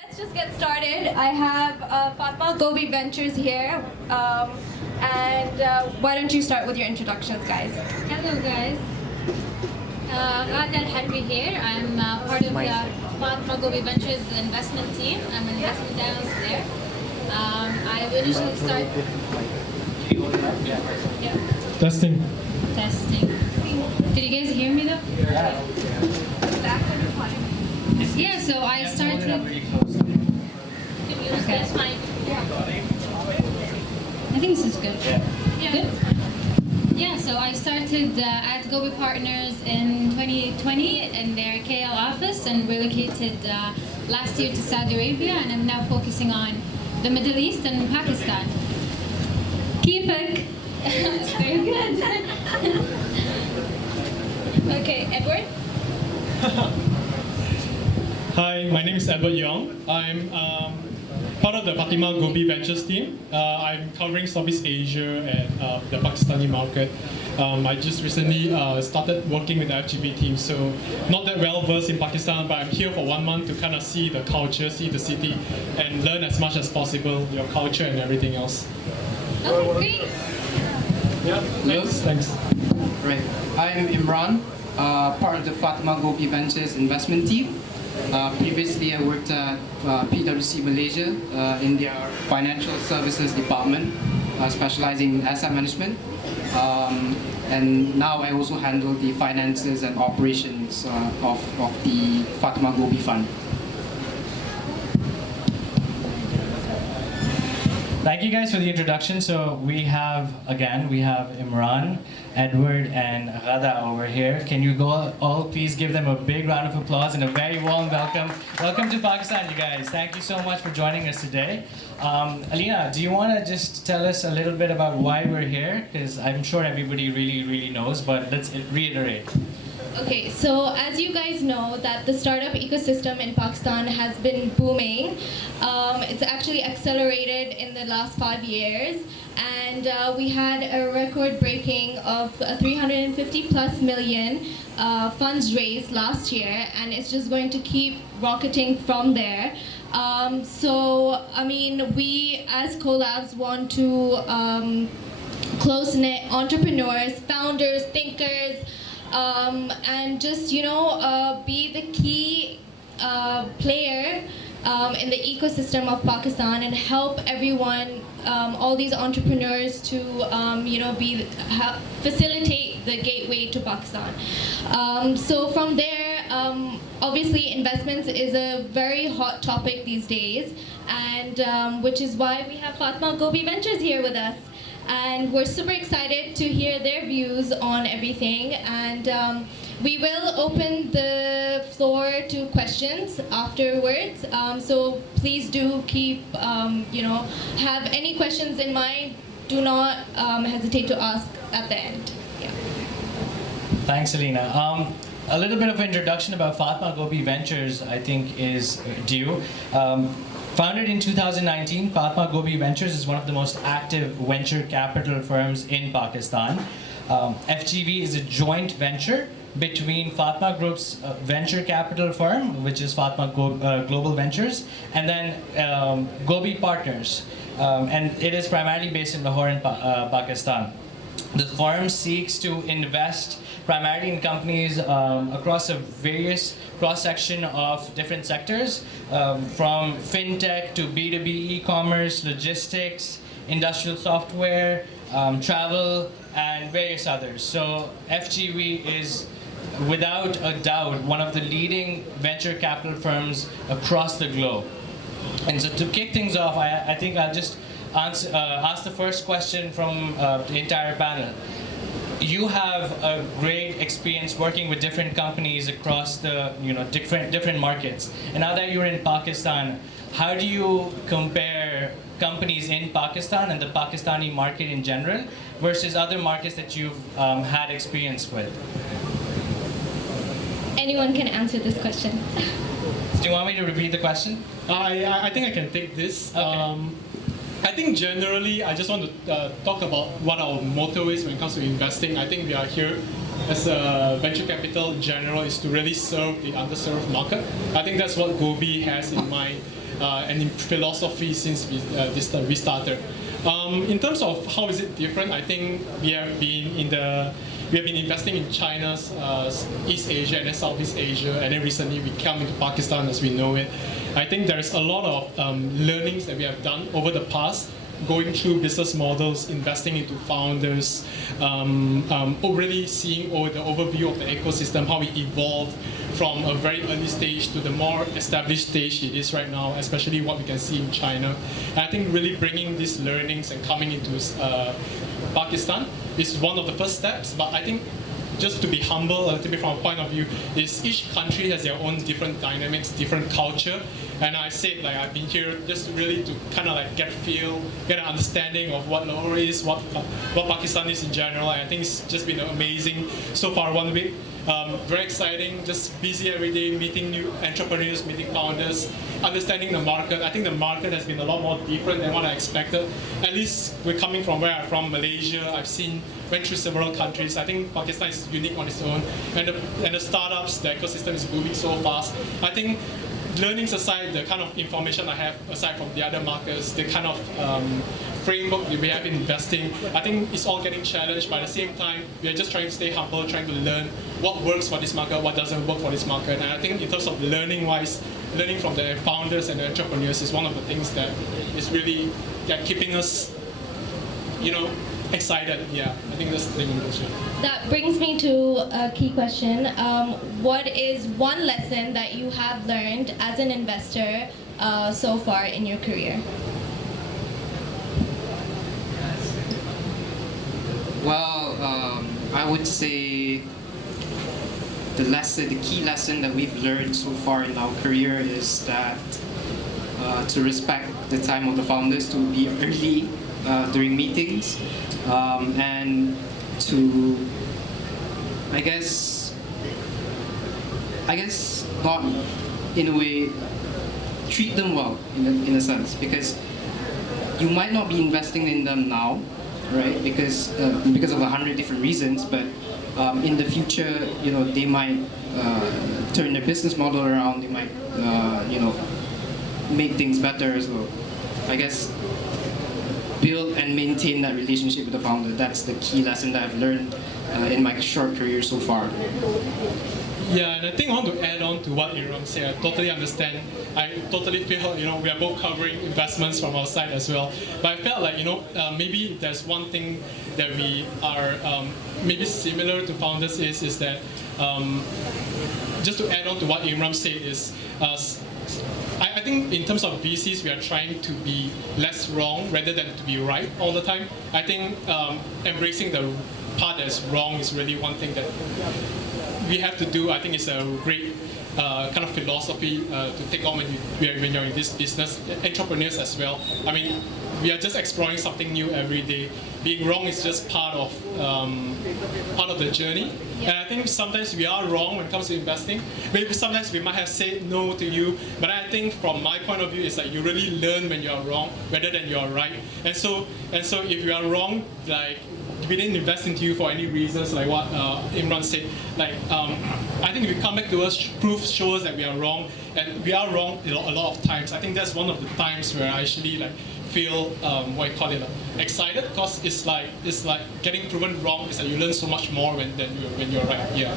Let's just get started. I have Fatima Gobi Ventures here. Why don't you start with your introductions, guys? Hello guys, Ghada Harbi here. I'm part of the Fatima Gobi Ventures investment team. I'm an investment analyst there. I initially started... Yeah. Testing. Did you guys hear me though? Yeah, so I started... Okay. That's fine. I think this is good. Yeah. Good? Yeah, so I started at Gobi Partners in 2020 in their KL office and relocated last year to Saudi Arabia, and I'm now focusing on the Middle East and Pakistan. Keep it. Very good. Okay, Edward? Hi, my name is Edward Yong. I'm part of the Fatima Gobi Ventures team. I'm covering Southeast Asia and the Pakistani market. I just recently started working with the FGB team, so not that well versed in Pakistan, but I'm here for 1 month to kind of see the culture, see the city, and learn as much as possible, your culture and everything else. Okay, great. Yeah, thanks. Right. I'm Imran, part of the Fatima Gobi Ventures investment team. Previously, I worked at PwC Malaysia in their financial services department, specializing in asset management. And now I also handle the finances and operations of the Fatima Gobi Fund. Thank you guys for the introduction. So we have Imran, Edward, and Ghada over here. Can you all please give them a big round of applause and a very warm welcome. Welcome to Pakistan, you guys. Thank you so much for joining us today. Alina, do you want to just tell us a little bit about why we're here? Because I'm sure everybody really knows, but let's reiterate. Okay, so as you guys know that the startup ecosystem in Pakistan has been booming. It's actually accelerated in the last 5 years, and we had a record-breaking of 350 plus million funds raised last year, and it's just going to keep rocketing from there. We as COLABS want to close-knit entrepreneurs, founders, thinkers, and just be the key player in the ecosystem of Pakistan and help everyone, all these entrepreneurs to facilitate the gateway to Pakistan. So from there, obviously investments is a very hot topic these days, and which is why we have Fatima Gobi Ventures here with us. And we're super excited to hear their views on everything, and we will open the floor to questions afterwards. So please do keep, have any questions in mind. Do not hesitate to ask at the end. Yeah. Thanks, Alina. A little bit of introduction about Fatima Gobi Ventures, I think, is due. Founded in 2019, Fatima Gobi Ventures is one of the most active venture capital firms in Pakistan. FGV is a joint venture between Fatima Group's venture capital firm, which is Fatima Global Ventures, and then Gobi Partners. And it is primarily based in Lahore in Pakistan. The firm seeks to invest primarily in companies across a various cross-section of different sectors, from fintech to B2B e-commerce, logistics, industrial software, travel, and various others. So FGV is, without a doubt, one of the leading venture capital firms across the globe. And so to kick things off, I think I'll just ask the first question from the entire panel. You have a great experience working with different companies across the different markets. And now that you're in Pakistan, how do you compare companies in Pakistan and the Pakistani market in general versus other markets that you've had experience with? Anyone can answer this question. Do you want me to repeat the question? I think I can take this. Okay. I think generally, I just want to talk about what our motto is when it comes to investing. I think we are here as a venture capital in general is to really serve the underserved market. I think that's what Gobi has in mind and in philosophy since we started. In terms of how is it different, I think we have been investing in China's East Asia and then Southeast Asia, and then recently we come into Pakistan as we know it. I think there's a lot of learnings that we have done over the past, going through business models, investing into founders, really seeing the overview of the ecosystem, how it evolved from a very early stage to the more established stage it is right now, especially what we can see in China. And I think really bringing these learnings and coming into Pakistan is one of the first steps, but I think just to be humble a little bit from a point of view is each country has their own different dynamics, different culture, and I said like I've been here just really to kind of like get an understanding of what Lahore is, what Pakistan is in general, and I think it's just been amazing so far 1 week. Very exciting, just busy every day, meeting new entrepreneurs, meeting founders, understanding the market. I think the market has been a lot more different than what I expected. At least we're coming from where I'm from, Malaysia. Went through several countries. I think Pakistan is unique on its own. And the startups, the ecosystem is moving so fast. I think learnings aside, the kind of information I have aside from the other markets, the kind of framework that we have in investing, I think it's all getting challenged, but at the same time, we are just trying to stay humble, trying to learn what works for this market, what doesn't work for this market. And I think in terms of learning-wise, learning from the founders and the entrepreneurs is one of the things that is really keeping us, excited. Yeah, I think that's the thing. That brings me to a key question. What is one lesson that you have learned as an investor so far in your career? Well, I would say the key lesson that we've learned so far in our career is that to respect the time of the founders, to be early during meetings, and to, I guess not in a way treat them well in a sense, because you might not be investing in them now, right? Because of 100 different reasons, but in the future, they might turn their business model around. They might, make things better as well. I guess build and maintain that relationship with the founder. That's the key lesson that I've learned in my short career so far. Yeah, and I think I want to add on to what Imran said. I totally understand. I totally feel, we are both covering investments from our side as well. But I felt like, maybe there's one thing that we are maybe similar to founders is that, just to add on to what Imran said is, I think in terms of VCs, we are trying to be less wrong rather than to be right all the time. I think embracing the part that's wrong is really one thing that we have to do. I think it's a great kind of philosophy to take on when you're in this business. Entrepreneurs as well. I mean, we are just exploring something new every day. Being wrong is just part of the journey. Yeah. And I think sometimes we are wrong when it comes to investing. Maybe sometimes we might have said no to you, but I think from my point of view, it's like you really learn when you are wrong rather than you are right. And so if you are wrong, like, we didn't invest into you for any reasons, like what Imran said. Like, I think if you come back to us, proof shows that we are wrong, and we are wrong a lot of times. I think that's one of the times where I actually feel excited, because it's like getting proven wrong is that you learn so much more when you're right. Yeah.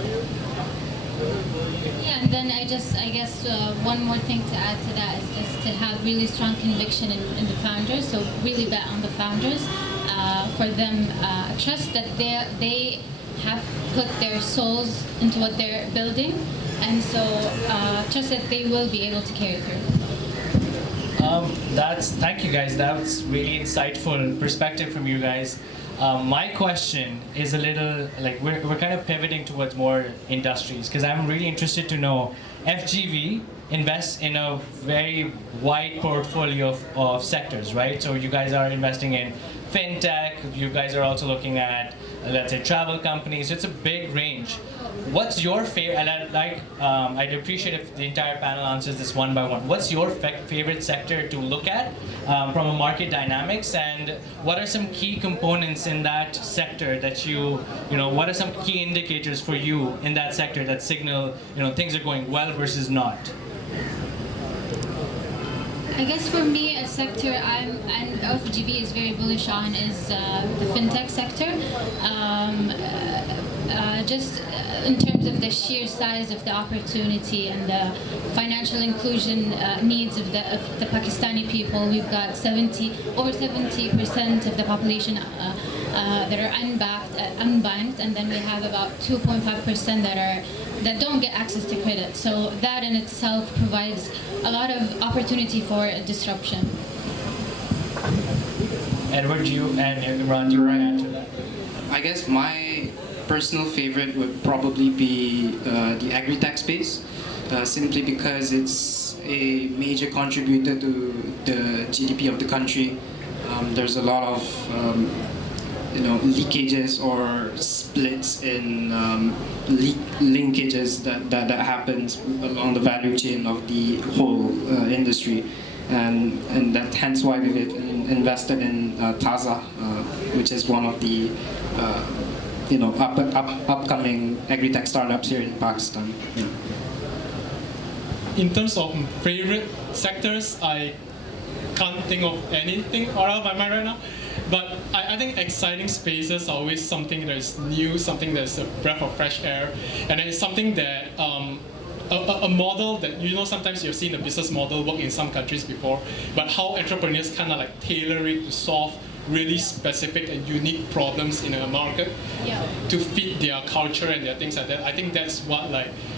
Yeah, and then I guess one more thing to add to that is just to have really strong conviction in the founders. So really bet on the founders. For them, trust that they have put their souls into what they're building, and so trust that they will be able to carry through. Thank you guys. That's really insightful perspective from you guys. My question is a little like we're kind of pivoting towards more industries, because I'm really interested to know FGV invests in a very wide portfolio of sectors, right? So you guys are investing in fintech, you guys are also looking at, let's say, travel companies. It's a big range. what's your favorite? And I'd appreciate if the entire panel answers this one by one. What's your favorite sector to look at from a market dynamics, and what are some key components in that sector that what are some key indicators for you in that sector that signal things are going well versus not? I guess for me, a sector and OFGB is very bullish on is the Fintech sector. Just in terms of the sheer size of the opportunity and the financial inclusion needs of the Pakistani people, we've got over 70% of the population that are unbanked, and then we have about 2.5% that don't get access to credit. So that in itself provides a lot of opportunity for disruption. Edward, and Imran, do you want to add to that? I guess my personal favorite would probably be the agri-tech space, simply because it's a major contributor to the GDP of the country. There's a lot of leakages or splits in linkages that happens along the value chain of the whole industry, and that hence why we've invested in Taza, which is one of the upcoming agri-tech startups here in Pakistan. Yeah. In terms of favorite sectors, I can't think of anything out of my mind right now. But I think exciting spaces are always something that is new, something that's a breath of fresh air, and then it's something that a model that sometimes you've seen a business model work in some countries before, but how entrepreneurs kind of like tailor it to solve really specific and unique problems in a market to fit their culture and their things like that. I think that's what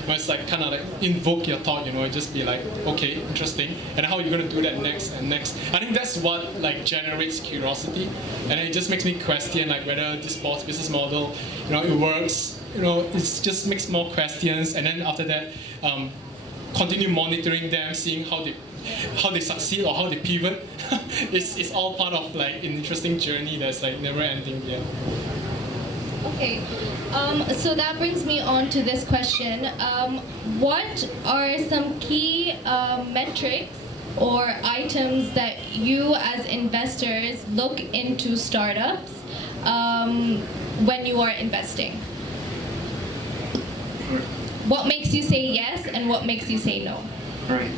it's like kind of like invoke your thought, just be like, okay, interesting, and how are you going to do that next and next. I think that's what generates curiosity, and it just makes me question whether this business model, it works. It just makes more questions, and then after that, continue monitoring them, seeing how they succeed or how they pivot. It's all part of an interesting journey that's never ending. Yeah. Okay, so that brings me on to this question. What are some key metrics or items that you as investors look into startups when you are investing? What makes you say yes and what makes you say no? Right.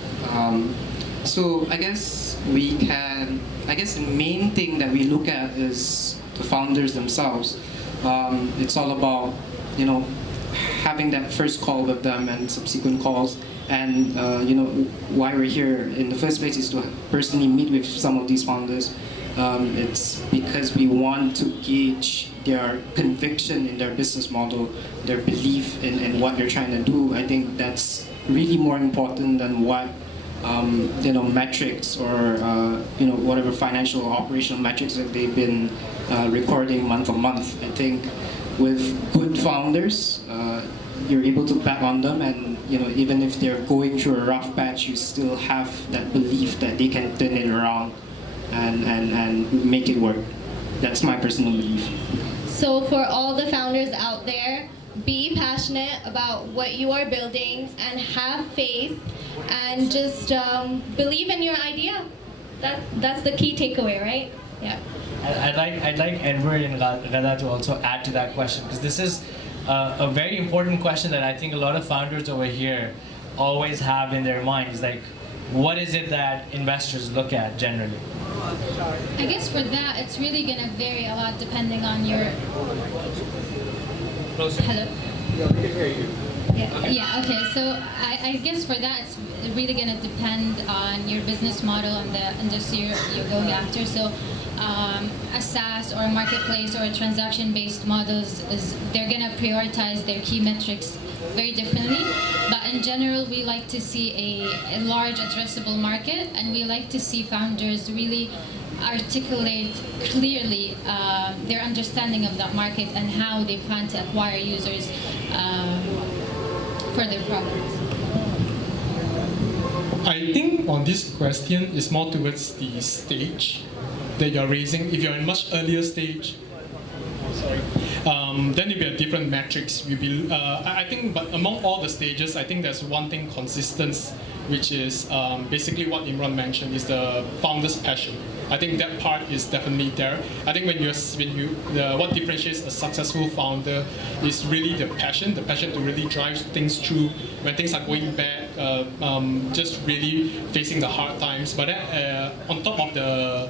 So I guess the main thing that we look at is the founders themselves. It's all about, having that first call with them and subsequent calls. And, why we're here in the first place is to personally meet with some of these founders. It's because we want to gauge their conviction in their business model, their belief in what they're trying to do. I think that's really more important than what metrics or whatever financial or operational metrics that they've been recording month on month. I think with good founders, you're able to bet on them, and even if they're going through a rough patch, you still have that belief that they can turn it around and make it work. That's my personal belief. So for all the founders out there, be passionate about what you are building and have faith and just believe in your idea. That's the key takeaway, right? Yeah. I'd like Edward and Ghada to also add to that question, because this is a very important question that I think a lot of founders over here always have in their minds. What is it that investors look at generally? I guess for that, it's really going to vary a lot depending on your... Closer. Hello? Yeah, we can hear you. Yeah, okay. So I guess for that, it's really going to depend on your business model and the industry you're going after. So a SaaS or a marketplace or a transaction-based models, they're going to prioritize their key metrics very differently. But in general, we like to see a large addressable market, and we like to see founders really articulate clearly their understanding of that market and how they plan to acquire users for their products. I think on this question is more towards the stage that you're raising. If you're in much earlier stage, then it'll be a different metrics. I think, but among all the stages, I think there's one thing consistent, which is basically what Imran mentioned, is the founder's passion. I think that part is definitely there. I think what differentiates a successful founder is really the passion to really drive things through when things are going bad, just really facing the hard times. But then on top of the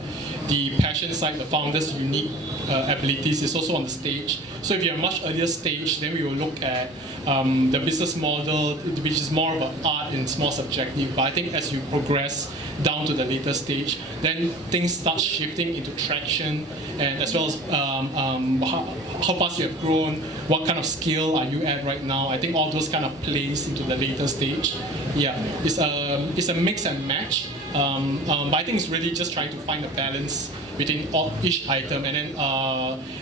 passion side, the founder's unique abilities is also on the stage. So if you're a much earlier stage, then we will look at the business model, which is more of an art and it's more subjective. But I think as you progress down to the later stage, then things start shifting into traction, and as well as how fast you have grown, what kind of skill are you at right now. I think all those kind of plays into the later stage. Yeah, it's a mix and match. But I think it's really just trying to find a balance between each item, and then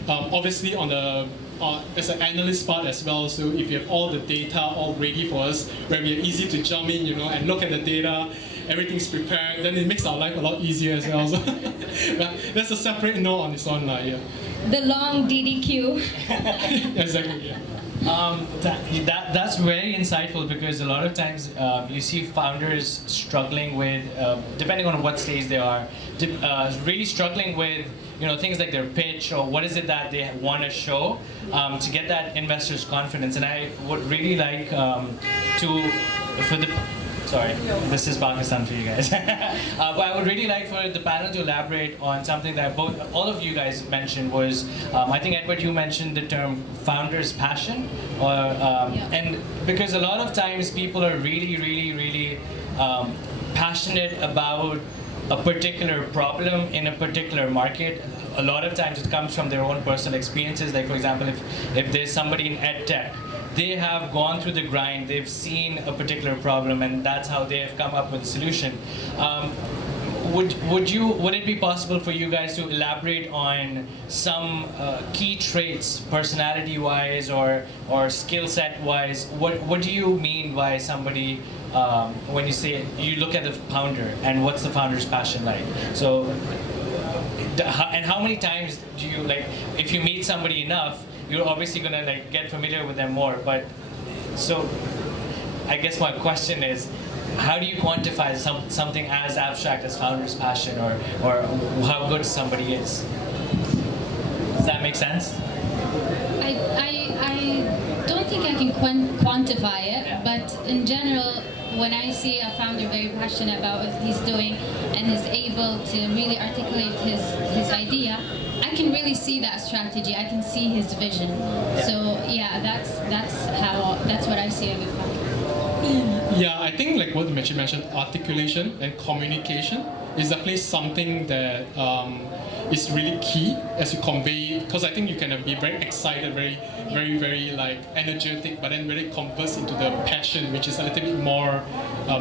obviously on the as an analyst part as well. So if you have all the data all ready for us, where we are easy to jump in, and look at the data, everything's prepared, then it makes our life a lot easier as well. So but that's a separate note on its own, yeah. The long DDQ. Exactly, yeah. That's very insightful, because a lot of times you see founders struggling with, depending on what stage they are, really struggling with things like their pitch, or what is it that they want to show to get that investor's confidence. And I would really like sorry, this is Pakistan for you guys. But I would really like for the panel to elaborate on something that all of you guys mentioned was, I think Edward, you mentioned the term founder's passion, and because a lot of times people are really passionate about a particular problem in a particular market. A lot of times it comes from their own personal experiences. Like, for example, if there's somebody in ed tech, they have gone through the grind, they've seen a particular problem, and that's how they have come up with a solution. Would it be possible for you guys to elaborate on some key traits, personality-wise or skill set-wise? What do you mean by somebody when you say you look at the founder, and what's the founder's passion like? So, and how many times do you, like, if you meet somebody enough, you're obviously gonna get familiar with them more. But so, I guess my question is, how do you quantify something as abstract as founder's passion, or how good somebody is? Does that make sense? I don't think I can quantify it, but in general, when I see a founder very passionate about what he's doing and is able to really articulate his idea, I can really see that strategy. I can see his vision. So yeah, that's what I see a good founder. Yeah, I think like what you mentioned, articulation and communication is definitely something that is really key as you convey, because I think you can be very excited, very like energetic, but then really converse into the passion, which is a little bit more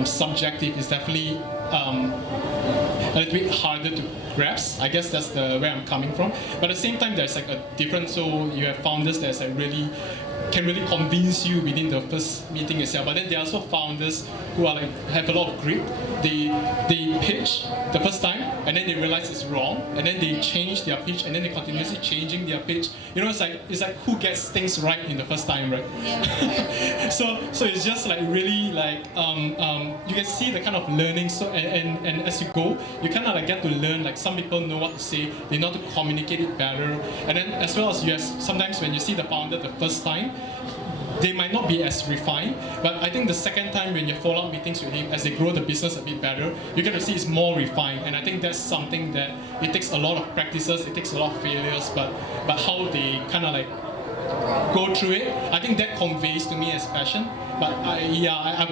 subjective. Is definitely a little bit harder to grasp. I guess that's where I'm coming from. But at the same time, there's like a difference. So you have founders that's like can really convince you within the first meeting itself. But then there are also founders who are have a lot of grit. They pitch the first time, and then they realize it's wrong, and then they change their pitch, and then they continuously changing their pitch. It's like who gets things right in the first time, right? Yeah. so it's just like really like you can see the kind of learning. So and as you go, you kind of get to learn. Like some people know what to say, they know how to communicate it better, and then as well as sometimes when you see the founder the first time, they might not be as refined, but I think the second time when you follow up meetings with him, as they grow the business a bit better, you get to see it's more refined. And I think that's something that it takes a lot of practices, it takes a lot of failures, but how they kind of go through it, I think that conveys to me as passion. But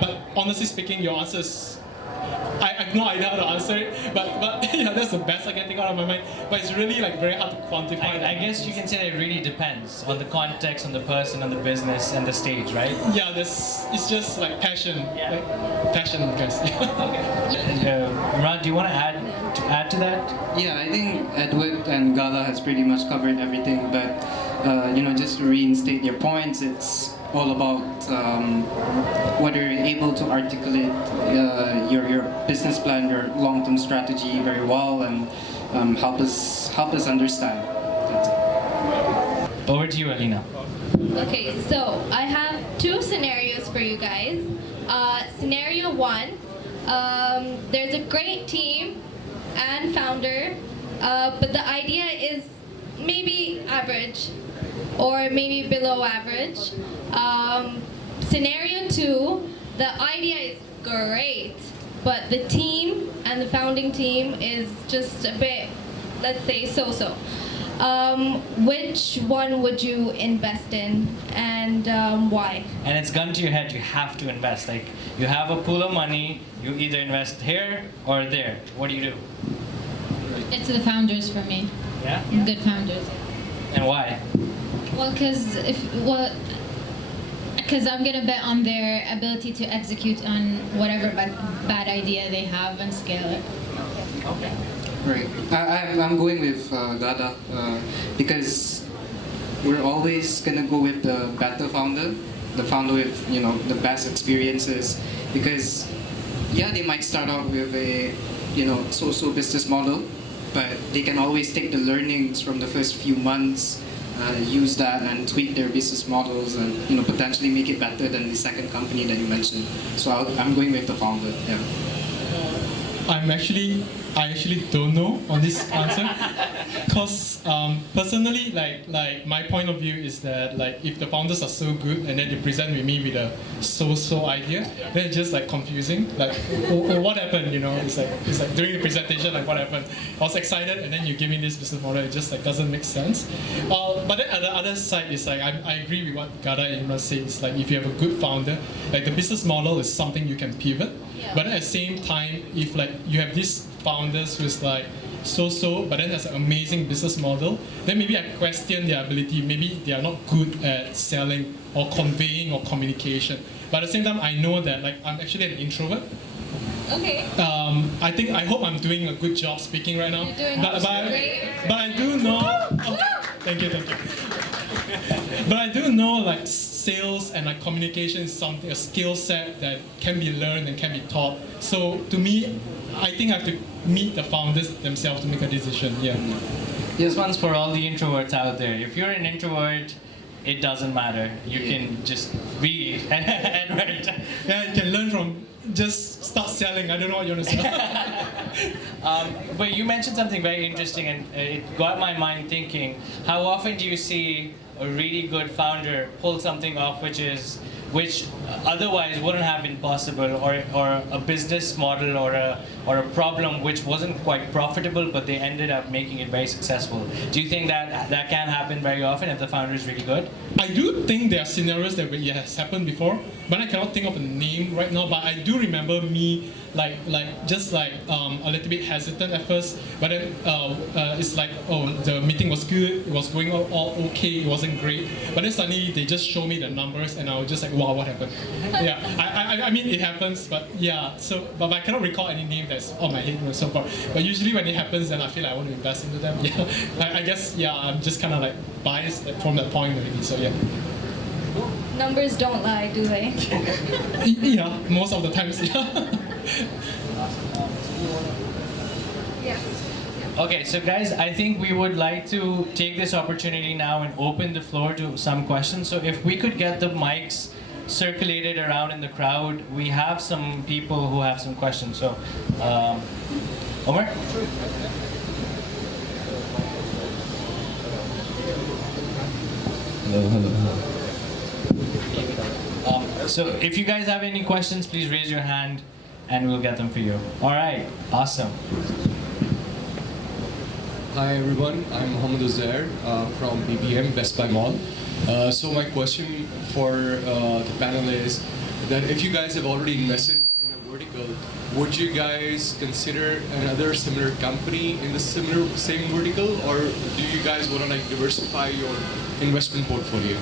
but honestly speaking, your answer is, I have no idea how to answer it, but yeah, that's the best I can think out of my mind. But it's really very hard to quantify. I guess you can say it really depends on the context, on the person, on the business, and the stage, right? Yeah, it's just like passion, passion, guys. Imran, do you want to add to that? Yeah, I think Edward and Gala has pretty much covered everything, but just to reinstate your points, it's all about whether you're able to articulate your business plan, your long-term strategy very well, and help us understand. That's it. Over to you, Alina. Okay, so I have two scenarios for you guys. Scenario one, there's a great team and founder, but the idea is maybe average or maybe below average. Scenario two, the idea is great, but the team and the founding team is just a bit, let's say, so-so. Which one would you invest in, and why? And it's gun to your head, you have to invest. Like, you have a pool of money, you either invest here or there. What do you do? It's the founders for me. Yeah? Good founders. And why? Well, because I'm gonna bet on their ability to execute on whatever bad idea they have and scale it. Okay. Right. I'm going with Gada because we're always gonna go with the better founder, the founder with the best experiences. Because yeah, they might start out with a so-so business model, but they can always take the learnings from the first few months, use that and tweak their business models, and potentially make it better than the second company that you mentioned. So I'm going with the founder. Yeah. I actually don't know on this answer, because personally, like my point of view is that like if the founders are so good and then they present with me with a so-so idea, then it's just like confusing. Like, what happened? It's like during the presentation, like what happened? I was excited, and then you give me this business model. It just like doesn't make sense. But then on the other side is like I agree with what Gada and Imran say. It's like if you have a good founder, like the business model is something you can pivot. Yeah. But at the same time, if like you have these founders who's like so-so, but then has an amazing business model, then maybe I question their ability. Maybe they are not good at selling or conveying or communication. But at the same time, I know that like I'm actually an introvert. Okay. I hope I'm doing a good job speaking right now. You're doing but great. I do know. Oh, thank you. But I do know like sales and like communication is a skill set that can be learned and can be taught. So to me, I think I have to meet the founders themselves to make a decision. Yeah. This one's for all the introverts out there. If you're an introvert, it doesn't matter. You can just be Edward. Yeah, you can learn from just start selling. I don't know what you want to sell. But you mentioned something very interesting, and it got my mind thinking. How often do you see a really good founder pull something off which otherwise wouldn't have been possible, or a business model or a problem which wasn't quite profitable, but they ended up making it very successful? Do you think that can happen very often if the founder is really good? I do think there are scenarios that it has happened before, but I cannot think of a name right now. But I do remember me a little bit hesitant at first, but then it's like, oh, the meeting was good, it was going all okay, it wasn't great, but then suddenly they just show me the numbers, and I was just like, wow, what happened? Yeah, I mean it happens, but yeah. So, but I cannot recall any name that's on my head so far. But usually when it happens, then I feel like I want to invest into them. Yeah, I guess I'm just kind of like biased from that point already. So yeah. Numbers don't lie, do they? Yeah, most of the times. Yeah. Okay, so guys, I think we would like to take this opportunity now and open the floor to some questions. So if we could get the mics circulated around in the crowd, we have some people who have some questions. So, Omar? Hello. So if you guys have any questions, please raise your hand and we'll get them for you. All right, awesome. Hi everyone, I'm Mohammed Uzair from BBM Best Buy Mall. So my question for the panel is that if you guys have already invested in a vertical, would you guys consider another similar company in the same vertical, or do you guys want to like diversify your investment portfolio?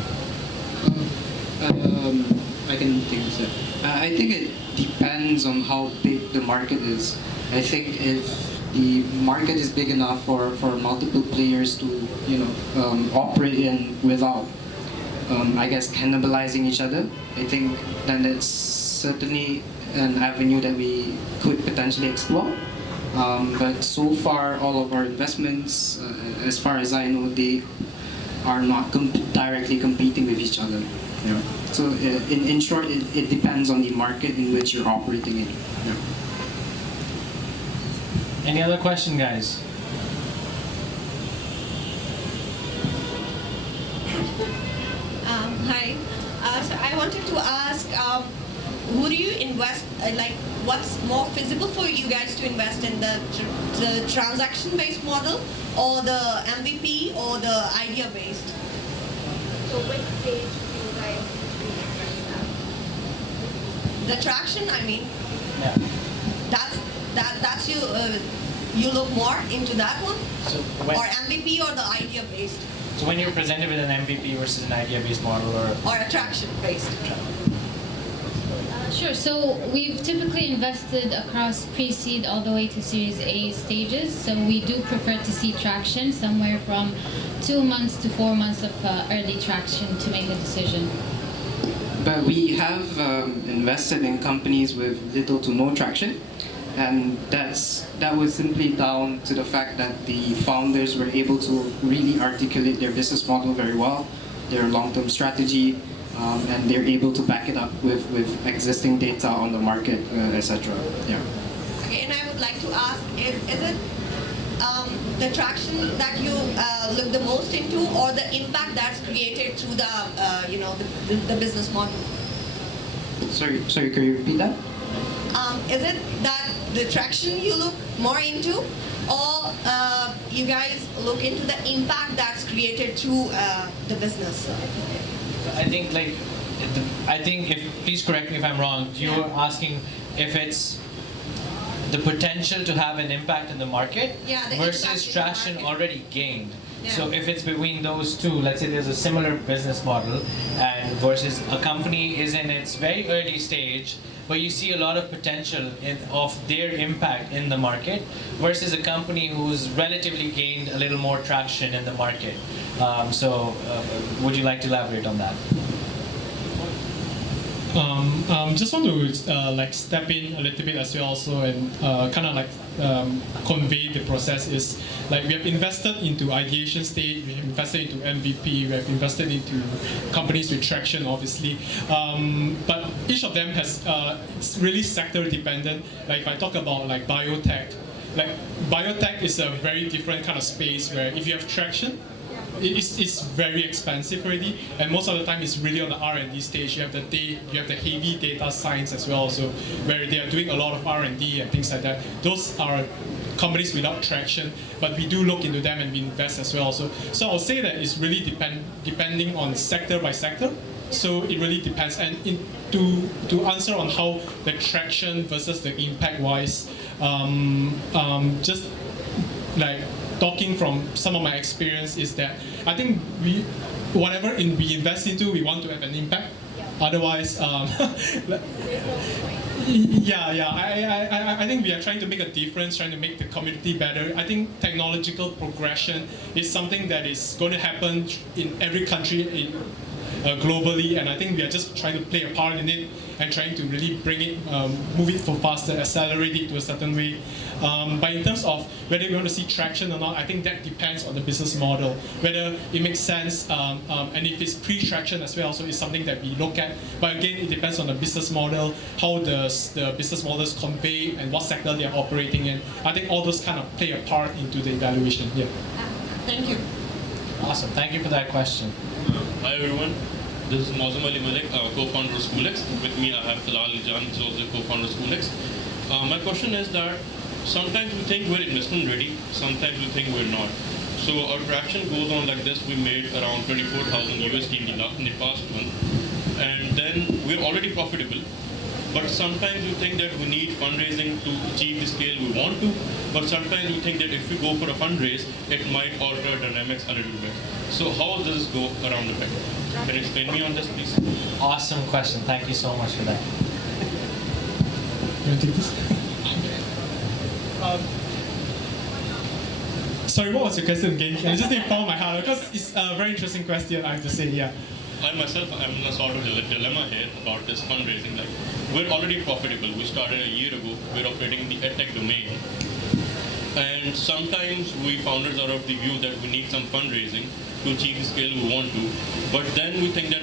I can take this. I think it depends on how big the market is. I think if the market is big enough for multiple players to operate in without I guess cannibalizing each other, I think then that's certainly an avenue that we could potentially explore. But so far all of our investments, as far as I know, are not directly competing with each other. Yeah. So in short, it depends on the market in which you're operating in. Yeah. Any other question, guys? Hi. So I wanted to ask, who do you invest? Like, what's more feasible for you guys to invest in, the transaction-based model, or the MVP, or the idea-based? So which stage do you guys invest at? The traction, I mean, Yeah. that's you. You look more into that one, So or MVP, or the idea-based, when you're presented with an MVP versus an idea-based model, or attraction-based. Sure. So we've typically invested across pre-seed all the way to Series A stages. So we do prefer to see traction somewhere from 2 months to 4 months of early traction to make a decision. But we have invested in companies with little to no traction, and that was simply down to the fact that the founders were able to really articulate their business model very well, their long-term strategy, and they're able to back it up with existing data on the market, etc. Yeah. Okay, and I would like to ask, is it the traction that you look the most into, or the impact that's created through the business model? Sorry, can you repeat that? Is it that the traction you look more into, or you guys look into the impact that's created through the business? I think please correct me if I'm wrong. You're asking if it's the potential to have an impact in the market Yeah, the impact versus in the traction market. already gained. Yeah. So if it's between those two, let's say there's a similar business model and versus a company is in its very early stage, but you see a lot of potential of their impact in the market versus a company who's relatively gained a little more traction in the market. Would you like to elaborate on that? Just want to step in a little bit as well, also, and convey the process is like we have invested into ideation stage, we have invested into MVP, we have invested into companies with traction, obviously, but each of them has it's really sector dependent. Like if I talk about like biotech is a very different kind of space where if you have traction, it's very expensive already, and most of the time it's really on the R&D stage. You have the heavy data science as well, so where they are doing a lot of R&D and things like that. Those are companies without traction, but we do look into them and we invest as well. So I'll say that it's really depending on sector by sector. So it really depends. And to answer on how the traction versus the impact wise, just like talking from some of my experience is that I think whatever we invest into, we want to have an impact. Otherwise, I think we are trying to make a difference, trying to make the community better. I think technological progression is something that is going to happen in every country globally, and I think we are just trying to play a part in it and trying to really bring it, move it for faster, accelerate it to a certain way. But in terms of whether we want to see traction or not, I think that depends on the business model, whether it makes sense, and if it's pre-traction as well, so it's something that we look at. But again, it depends on the business model, how the business models convey, and what sector they are operating in. I think all those kind of play a part into the evaluation. Yeah. Thank you. Awesome. Thank you for that question. Hi everyone, this is Mausam Ali Malik, co-founder of SchoolX. With me I have Talal Jan, who's also co-founder of SchoolX. My question is that sometimes we think we're investment ready, sometimes we think we're not. So our traction goes on like this. We made around 24,000 USD in the past month, and then we're already profitable. But sometimes we think that we need fundraising to achieve the scale we want to, but sometimes we think that if we go for a fundraise, it might alter dynamics a little bit. So how does this go around the peg? Can you explain me on this, please? Awesome question. Thank you so much for that. You want to take this? Sorry, what was your question again? I just didn't follow my heart because it's a very interesting question, I have to say, yeah. I myself am in a sort of dilemma here about this fundraising. Like, we're already profitable. We started a year ago. We're operating in the edtech domain. And sometimes we founders are of the view that we need some fundraising. to achieve the scale we want to. But then we think that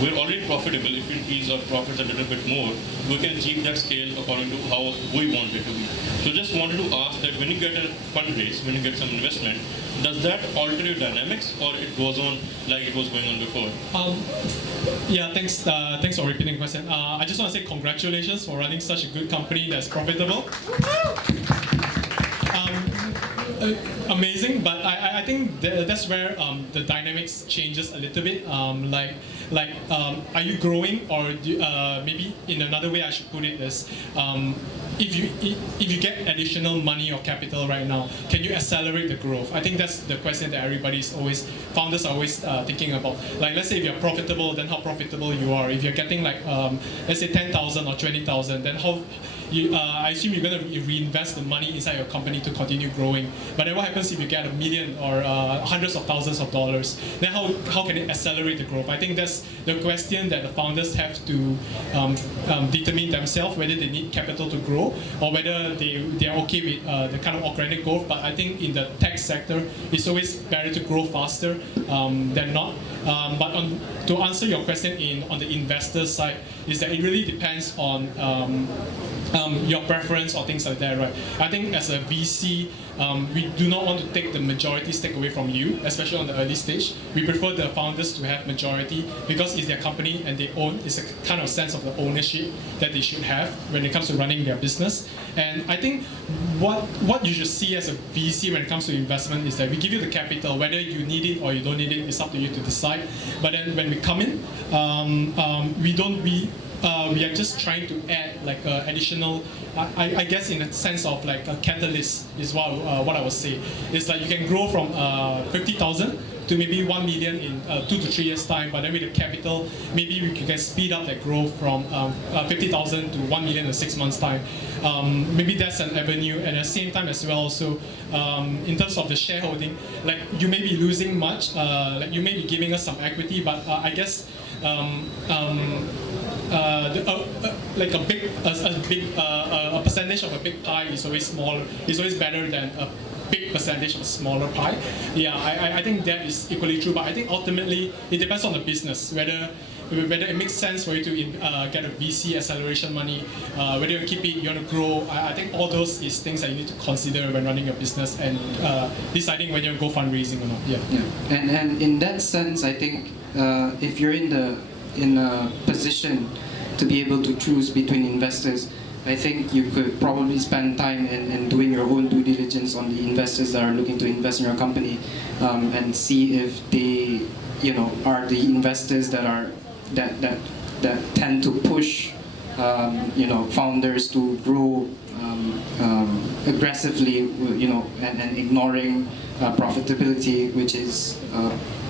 we're already profitable. If we increase our profits a little bit more, we can achieve that scale according to how we want it to be. So just wanted to ask that when you get a fundraise, when you get some investment, does that alter your dynamics, or it goes on like it was going on before? Yeah, thanks for repeating the question. I just want to say congratulations for running such a good company that's profitable. Amazing, but I think that's where the dynamics changes a little bit. Are you growing, or maybe in another way I should put it is, if you get additional money or capital right now, can you accelerate the growth? I think that's the question that founders are always thinking about. Like, let's say if you're profitable, then how profitable you are. If you're getting like, let's say 10,000 or 20,000, then how, I assume you're going to reinvest the money inside your company to continue growing. But then what happens if you get $1 million or hundreds of thousands of dollars? Then how can it accelerate the growth? I think that's the question that the founders have to determine themselves, whether they need capital to grow or whether they are okay with the kind of organic growth. But I think in the tech sector, it's always better to grow faster than not. To answer your question on the investor side, is that it really depends on your preference or things like that, right? I think as a VC, we do not want to take the majority stake away from you, especially on the early stage. We prefer the founders to have majority because it's their company and they own. It's a kind of sense of the ownership that they should have when it comes to running their business. And I think what you should see as a VC when it comes to investment is that we give you the capital, whether you need it or you don't need it, it's up to you to decide. But then when we come in, we are just trying to add like additional, I guess in a sense of like a catalyst is what I would say. It's like you can grow from 50,000 to maybe 1 million in 2 to 3 years time, but then with the capital, maybe we can speed up that growth from 50,000 to 1 million in 6 months time. Maybe that's an avenue, and at the same time as well, so in terms of the shareholding, like you may be losing much, like you may be giving us some equity, but I guess like a percentage of a big pie is always smaller. It's always better than a big percentage of a smaller pie. Yeah, I think that is equally true. But I think ultimately it depends on the business, whether it makes sense for you to get a VC acceleration money, whether you keep it, you want to grow. I think all those is things that you need to consider when running your business and deciding when you go fundraising or not. Yeah. And in that sense, I think if you're in a position to be able to choose between investors, I think you could probably spend time in doing your own due diligence on the investors that are looking to invest in your company, and see if they, are the investors that tend to push, founders to grow aggressively, and ignoring profitability, which is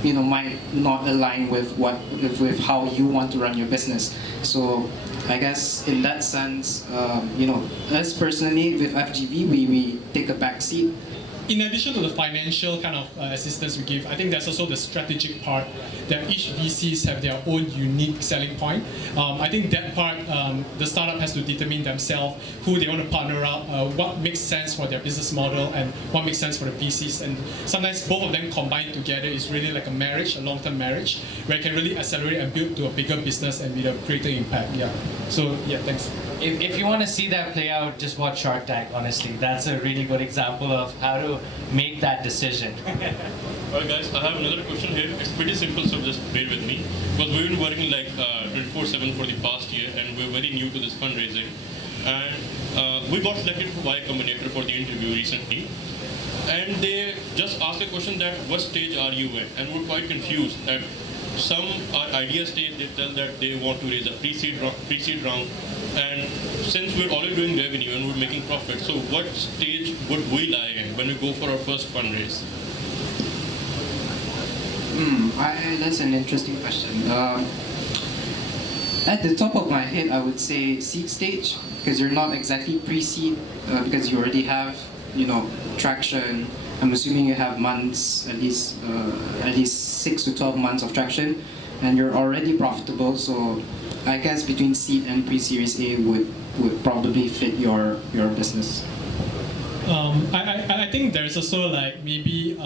might not align with how you want to run your business. So I guess in that sense, us personally with FGV, we take a back seat. In addition to the financial kind of assistance we give, I think there's also the strategic part that each VCs have their own unique selling point. I think that part, the startup has to determine themselves who they want to partner up, what makes sense for their business model, and what makes sense for the VCs. And sometimes both of them combined together is really like a marriage, a long-term marriage, where it can really accelerate and build to a bigger business and with a greater impact. Yeah. So yeah, thanks. If you want to see that play out, just watch Shark Tank, honestly. That's a really good example of how to make that decision. Alright guys, I have another question here. It's pretty simple, so just bear with me. Because we've been working like 24/7 for the past year, and we're very new to this fundraising. And we got selected for Y Combinator for the interview recently. And they just asked a question that, what stage are you in? And we're quite confused. That some are idea stage, they tell that they want to raise a pre-seed round. And since we're already doing revenue and we're making profit, so what stage would we lie in when we go for our first fundraise? That's an interesting question. At the top of my head, I would say seed stage, because you're not exactly pre-seed, because you already have, traction. I'm assuming you have months, at least 6 to 12 months of traction, and you're already profitable. So I guess between seed and pre-series A would probably fit your business. I think there's also like maybe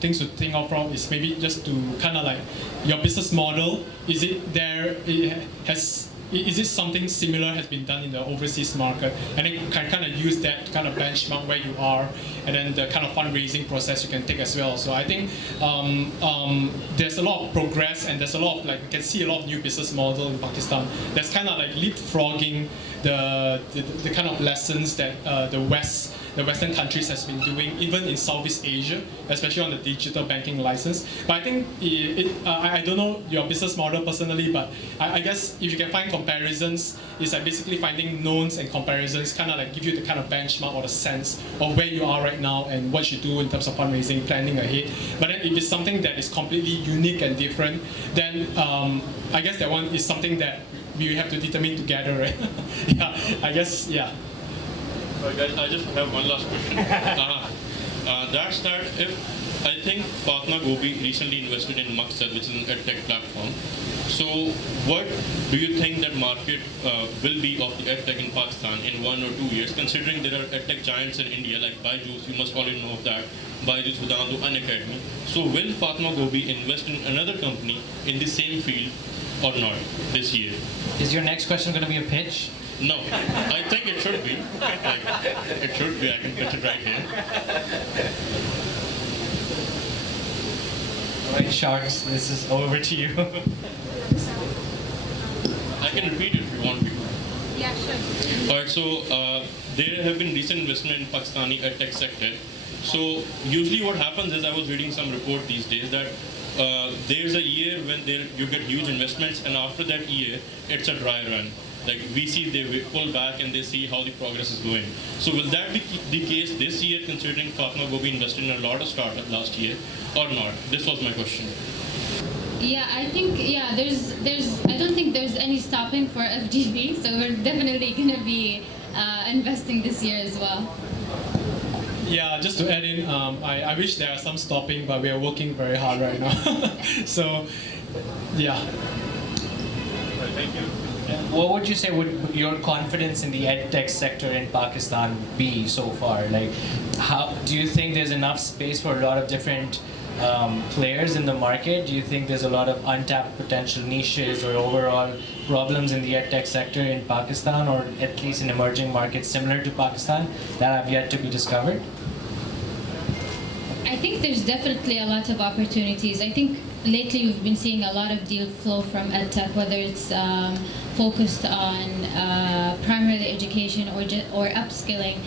things to think of from is maybe just to kind of like your business model. Is it there? Is it something similar has been done in the overseas market, and then can kind of use that to kind of benchmark where you are, and then the kind of fundraising process you can take as well. So I think there's a lot of progress, and there's a lot of like you can see a lot of new business model in Pakistan. That's kind of like leapfrogging the kind of lessons that the Western countries has been doing, even in Southeast Asia, especially on the digital banking license. But I think I don't know your business model personally, but I guess if you can find comparisons, it's like basically finding knowns and comparisons, kind of like give you the kind of benchmark or the sense of where you are right now and what you do in terms of fundraising, planning ahead. But then if it's something that is completely unique and different, then I guess that one is something that we have to determine together, right? Yeah, I guess, yeah. Sorry guys, I just have one last question. That's that if I think Fatima Gobi recently invested in Maqsad, which is an edtech platform. So what do you think that market will be of the edtech in Pakistan in 1 or 2 years, considering there are edtech giants in India like Byju's, you must already know of that, Byju's, Vedantu, Unacademy. So will Fatima Gobi invest in another company in the same field or not this year? Is your next question going to be a pitch? No, I think it should be. Like, it should be. I can pitch it right here. All right, Sharks, this is over to you. I can repeat it if you want me. Yeah, sure. All right, so there have been recent investment in Pakistani Fintech Sector. So usually what happens is, I was reading some report these days that there's a year when you get huge investments, and after that year, it's a dry run. Like VCs, they pull back and they see how the progress is going. So will that be the case this year, considering Fatima Gobi invested in a lot of startups last year, or not? This was my question. Yeah, I think I don't think there's any stopping for FGV, so we're definitely going to be investing this year as well. Yeah, just to add in, I wish there are some stopping, but we are working very hard right now. So, yeah. Thank you. What would you say would your confidence in the edtech sector in Pakistan be so far? Like, how do you think there's enough space for a lot of different players in the market? Do you think there's a lot of untapped potential niches or overall problems in the edtech sector in Pakistan, or at least in emerging markets similar to Pakistan, that have yet to be discovered? I think there's definitely a lot of opportunities. I think lately we've been seeing a lot of deal flow from edtech, whether it's focused on primarily education or upskilling,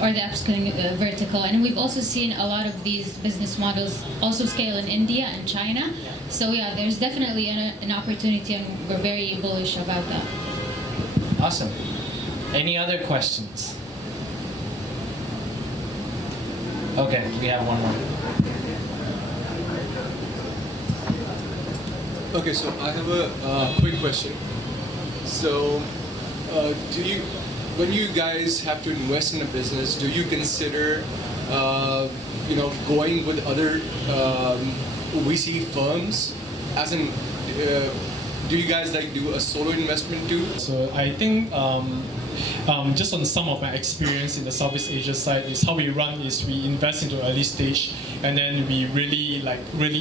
or the upskilling vertical. And we've also seen a lot of these business models also scale in India and China. So yeah, there's definitely an opportunity, and we're very bullish about that. Awesome. Any other questions? Okay, we have one more. Okay, so I have a quick question. So, when you guys have to invest in a business, do you consider, going with other VC firms? As in, do you guys like do a solo investment too? So I think just on some of my experience in the Southeast Asia side is how we run is we invest into early stage, and then we really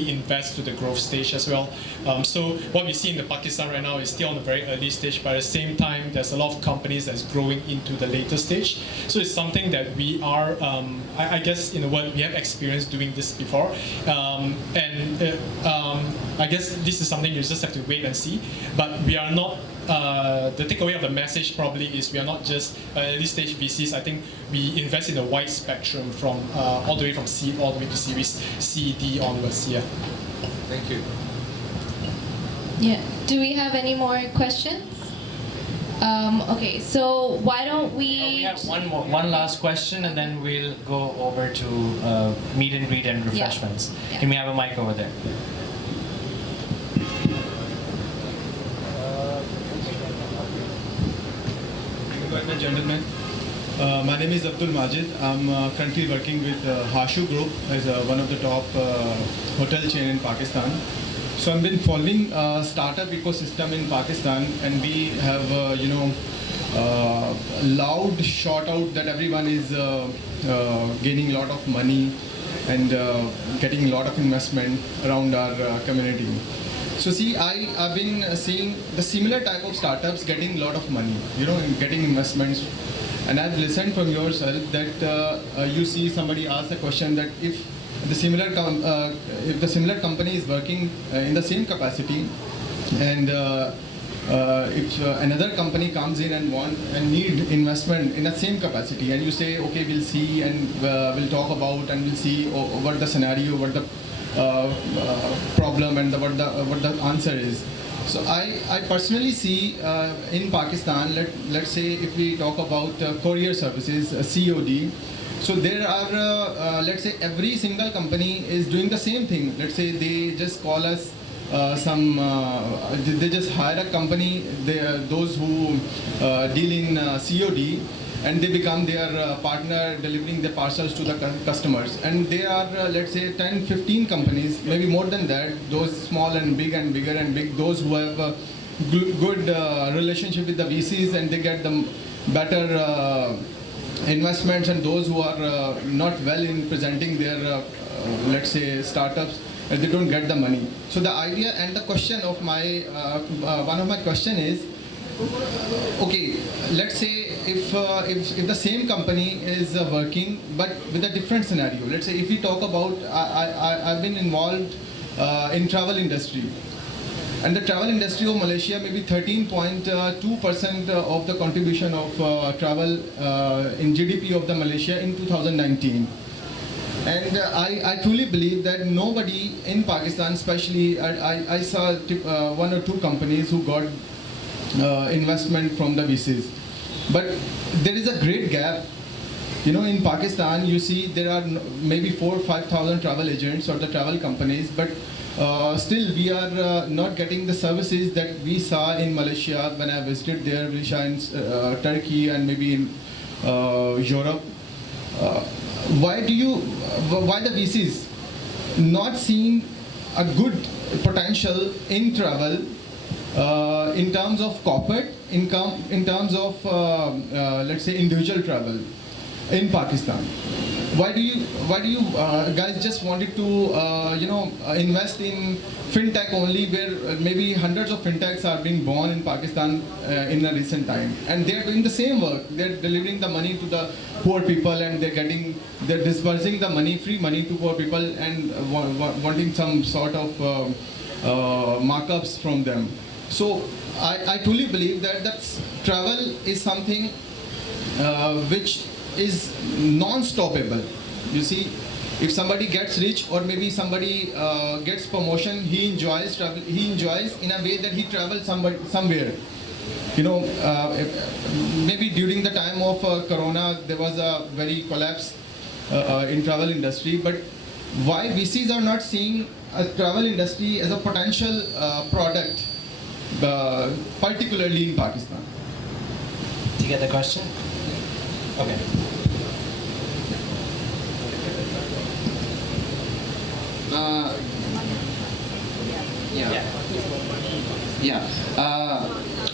invest to the growth stage as well. So what we see in the Pakistan right now is still on the very early stage, but at the same time there's a lot of companies that's growing into the later stage. So it's something that we are, I guess in the world we have experience doing this before, I guess this is something you just have to wait and see. But we are not. The takeaway of the message probably is we are not just early stage VCs. I think we invest in a wide spectrum from all the way from seed all the way to Series C, D onwards. Yeah. Thank you. Yeah. Do we have any more questions? Okay, so why don't we... We have one last question, and then we'll go over to meet and greet and refreshments. Yeah. Can we have a mic over there? Gentlemen, my name is Abdul Majid. I'm currently working with Hashu Group as one of the top hotel chain in Pakistan. So I've been following startup ecosystem in Pakistan, and we have loud shout out that everyone is gaining a lot of money and getting a lot of investment around our community. So see, I've been seeing the similar type of startups getting a lot of money, and getting investments. And I've listened from yourself that you see somebody ask a question that if the similar company is working in the same capacity, and if another company comes in and need investment in the same capacity, and you say, okay, we'll see and we'll talk about and we'll see what the scenario, what the problem and what the answer is. So I personally see in Pakistan, let's say if we talk about courier services, COD, so there are, let's say every single company is doing the same thing. Let's say they just call us they just hire a company, those who deal in COD, and they become their partner delivering the parcels to the customers. And there are, let's say, 10, 15 companies, maybe more than that, those small and big and bigger and big, those who have a good relationship with the VCs and they get the better investments, and those who are not well in presenting their, let's say, startups, they don't get the money. So the idea and the question of my, one of my question is, okay, let's say if the same company is working but with a different scenario. Let's say if we talk about, I've been involved in travel industry, and the travel industry of Malaysia maybe 13.2% of the contribution of travel in GDP of the Malaysia in 2019. And I truly believe that nobody in Pakistan, especially I saw one or two companies who got investment from the VCs. But there is a great gap. In Pakistan, you see there are maybe 4,000 or 5,000 travel agents or the travel companies, but still we are not getting the services that we saw in Malaysia when I visited there, we saw in Turkey and maybe in Europe. Why the VCs not seeing a good potential in travel in terms of corporate income, in terms of let's say individual travel in Pakistan? Why do you guys just wanted to invest in fintech only, where maybe hundreds of fintechs are being born in Pakistan in a recent time, and they're doing the same work. They're delivering the money to the poor people, and they're disbursing the money, free money to poor people, and wanting some sort of markups from them. So I truly believe that travel is something which is non-stoppable. You see, if somebody gets rich or maybe somebody gets promotion, he enjoys travel. He enjoys in a way that he travels somewhere. Maybe during the time of Corona, there was a very collapse in travel industry. But why VCs are not seeing a travel industry as a potential product, particularly in Pakistan? Do you get the question? Okay.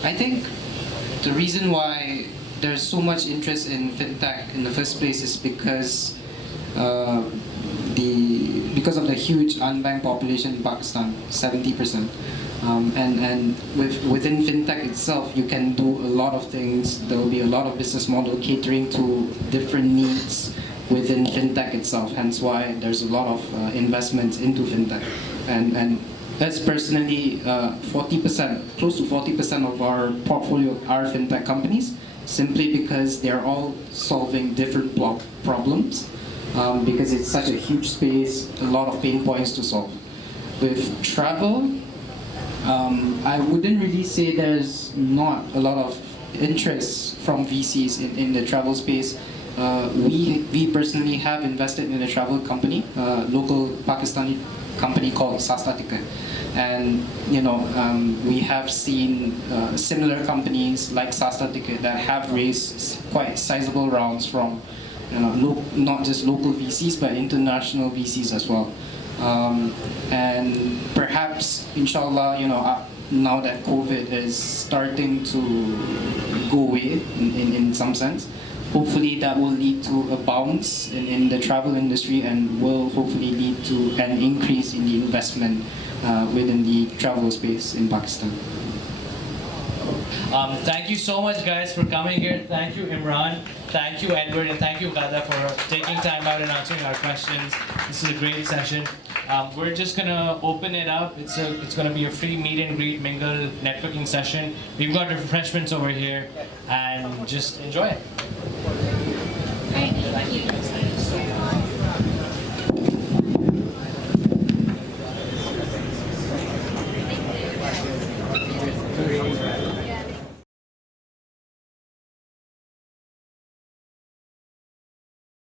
I think the reason why there's so much interest in fintech in the first place is because of the huge unbanked population in Pakistan, 70%. And within fintech itself, you can do a lot of things. There will be a lot of business model catering to different needs within fintech itself. Hence why there's a lot of investments into fintech. And us personally, 40%, close to 40% of our portfolio are fintech companies, simply because they're all solving different problems. Because it's such a huge space, a lot of pain points to solve. With travel, I wouldn't really say there's not a lot of interest from VCs in the travel space. We personally have invested in a travel company, local Pakistani company called Sasta Ticket. And we have seen similar companies like Sasta Ticket that have raised quite sizable rounds from not just local VCs but international VCs as well. And perhaps, inshallah, now that COVID is starting to go away in some sense. Hopefully that will lead to a bounce in the travel industry and will hopefully lead to an increase in the investment within the travel space in Pakistan. Thank you so much, guys, for coming here. Thank you, Imran. Thank you, Edward, and thank you, Ghada, for taking time out and answering our questions. This is a great session. We're just gonna open it up. It's gonna be a free meet and greet, mingle, networking session. We've got refreshments over here, and just enjoy it.